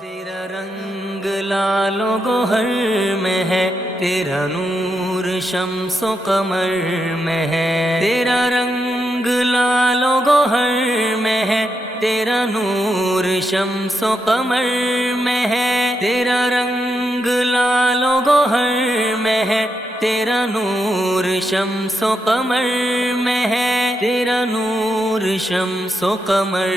तेरा रंग लालो गोहर में है, तेरा नूर शम्सो कमर में है। तेरा रंग लालो गोहर में है, तेरा नूर शम्सो कमर में है। तेरा रंग लालो गोहर में है, तेरा नूर शम्सो कमर में है। तेरा नूर शम्सो कमर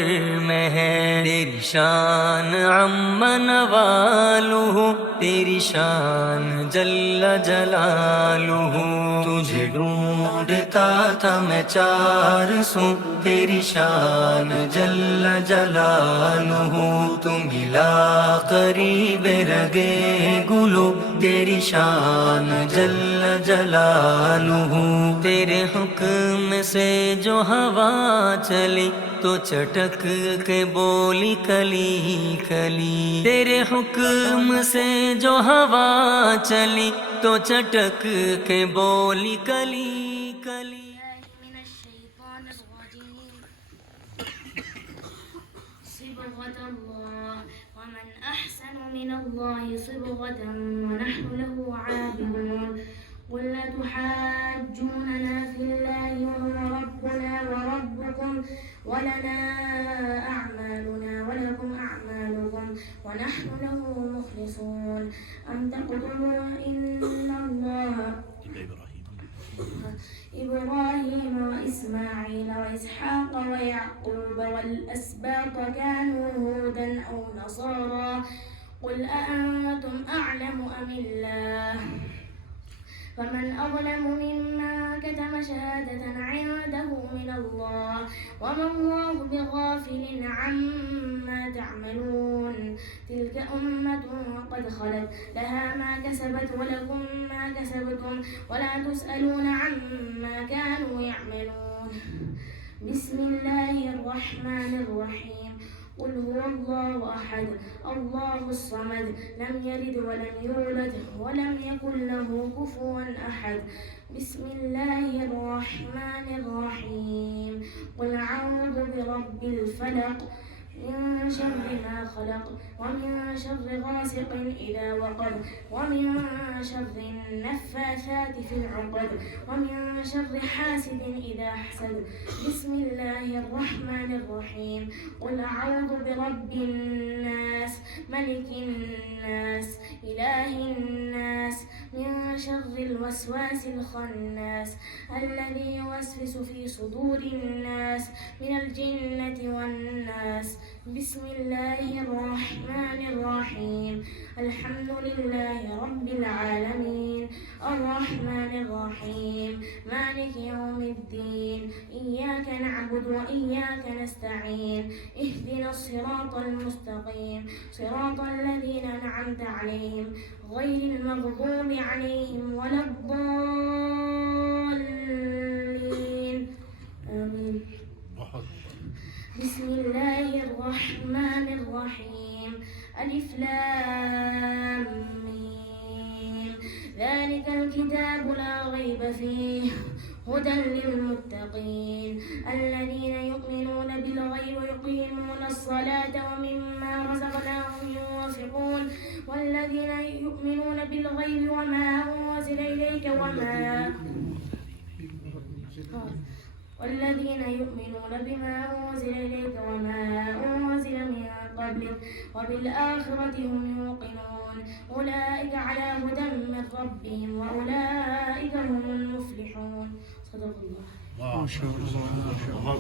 में है। तेरी शान अम्मन वालुहु, तेरी शान जल्ल जलालुहु। तुझे ढूंढता था मैं चार सू, तेरी शान जल्ल जलालुहु। तू मिला करीब रगे गुलो, तेरी शान जल्ल जलालुहु। तेरे हुक्म से जो हवा चली तो चटक के बोली कली कली। तेरे हुक्म से जो हवा चली तो चटक के बोली कली कली। صبغة الله ومن أحسن من الله صبغة ونحن له عابدون. قل لتحاجوننا في الله وهو ربنا وربكم ولنا أعمالنا ولكم أعمالكم ونحن له مخلصون. أم تقولون إن الله إبراهيم وإسماعيل وإسحاق ويعقوب والأسباط كانوا هودا أو نصارى قل أأنتم أعلم أم الله؟ فمن أظلم ممن كتم شهادة عنده من الله وما الله بغافل عما تعملون. تلك أمة قد خلت لها ما كسبت ولكم ما كسبتم ولا تسألون عما كانوا يعملون. بسم الله الرحمن الرحيم. قل هو الله أحد الله الصمد لم يلد ولم يولد ولم يكن له كفوا أحد. بسم الله الرحمن الرحيم. قل أعوذ برب الفلق من شر ما خلق ومن شر غاسق إذا وقب ومن شر النفاثات في العقد ومن شر حاسد إذا حسد. بسم الله الرحمن الرحيم. قل أعوذ برب الناس ملك الناس إله الناس من شر الوسواس الخناس الذي يوسوس في صدور الناس من الجنة والناس. بسم الله الرحمن الرحيم. الحمد لله رب العالمين الرحمن الرحيم مالك يوم الدين. إياك نعبد وإياك نستعين. اهدنا الصراط المستقيم صراط الذين أنعمت عليهم غير المغضوب عليهم ولا الضالين آمين. بسم الله الرحمن الرحيم. ألف لام ميم. ذلك الكتاب لا ريب فيه هدى للمتقين الذين يؤمنون بالغيب ويقيمون الصلاة ومما رزقناهم ينفقون. والذين يؤمنون بالغيب وما أنزل إليك والذين يؤمنون بما أنزل إليك وما أنزل من قبلك وبالآخرة هم يوقنون. أولئك على هدى من ربهم وأولئك هم المفلحون. صدق الله. ما شاء الله.